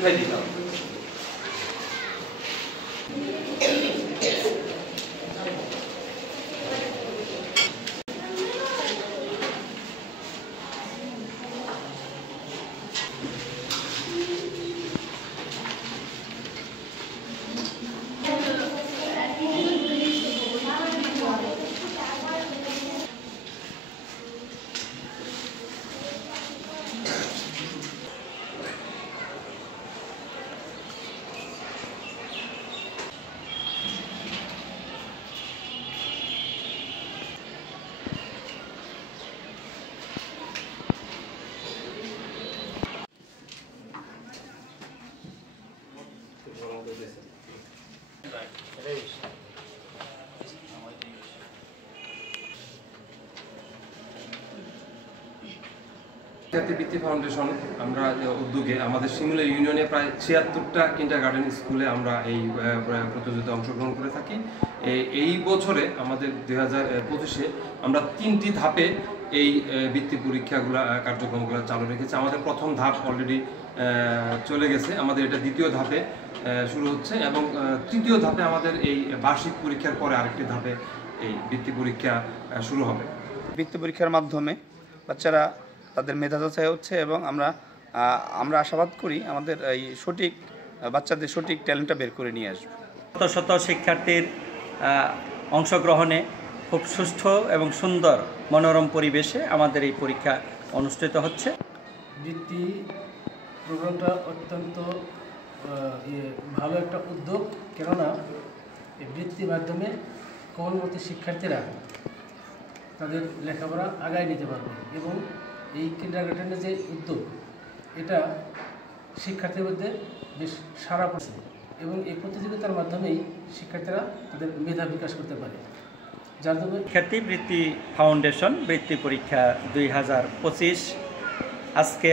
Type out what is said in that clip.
উঠাই দিলাম। বৃত্তি ফাউন্ডেশন আমরা উদ্যোগে আমাদের শিমুলিয়া ইউনিয়নে প্রায় ৭৬টা কিন্ডারগার্টেন স্কুলে আমরা এই প্রতিযোগিতায় অংশগ্রহণ করে থাকি। এই বছরে আমাদের 2025-এ আমরা 3টি ধাপে এই বৃত্তি পরীক্ষাগুলো কার্যক্রমগুলো চালু রেখেছি। আমাদের প্রথম ধাপ অলরেডি চলে গেছে, আমাদের এটা দ্বিতীয় ধাপে শুরু হচ্ছে এবং তৃতীয় ধাপে আমাদের এই বার্ষিক পরীক্ষার পরে আরেকটি ধাপে এই বৃত্তি পরীক্ষা শুরু হবে। বৃত্তি পরীক্ষার মাধ্যমে বাচ্চারা তাদের মেধা যাচাই হচ্ছে এবং আমরা আশাবাদ করি আমাদের এই বাচ্চাদের সঠিক ট্যালেন্টটা বের করে নিয়ে আসবে। শত শত শিক্ষার্থীর অংশগ্রহণে খুব সুষ্ঠু এবং সুন্দর মনোরম পরিবেশে আমাদের এই পরীক্ষা অনুষ্ঠিত হচ্ছে। বৃত্তি প্রোগ্রামটা অত্যন্ত ভালো একটা উদ্যোগ, কেননা এই বৃত্তির মাধ্যমে কোমলমতি শিক্ষার্থীরা তাদের লেখাপড়া আগায় নিতে পারবে এবং এই কিন্ডারগার্টেনের যে উদ্যোগ এটা শিক্ষার্থীর মধ্যে বেশ সাড়া পড়ছে এবং এই প্রতিযোগিতার মাধ্যমেই শিক্ষার্থীরা তাদের মেধা বিকাশ করতে পারে, যার জন্য শিক্ষার্থী বৃত্তি ফাউন্ডেশন বৃত্তি পরীক্ষা 2025 আজকে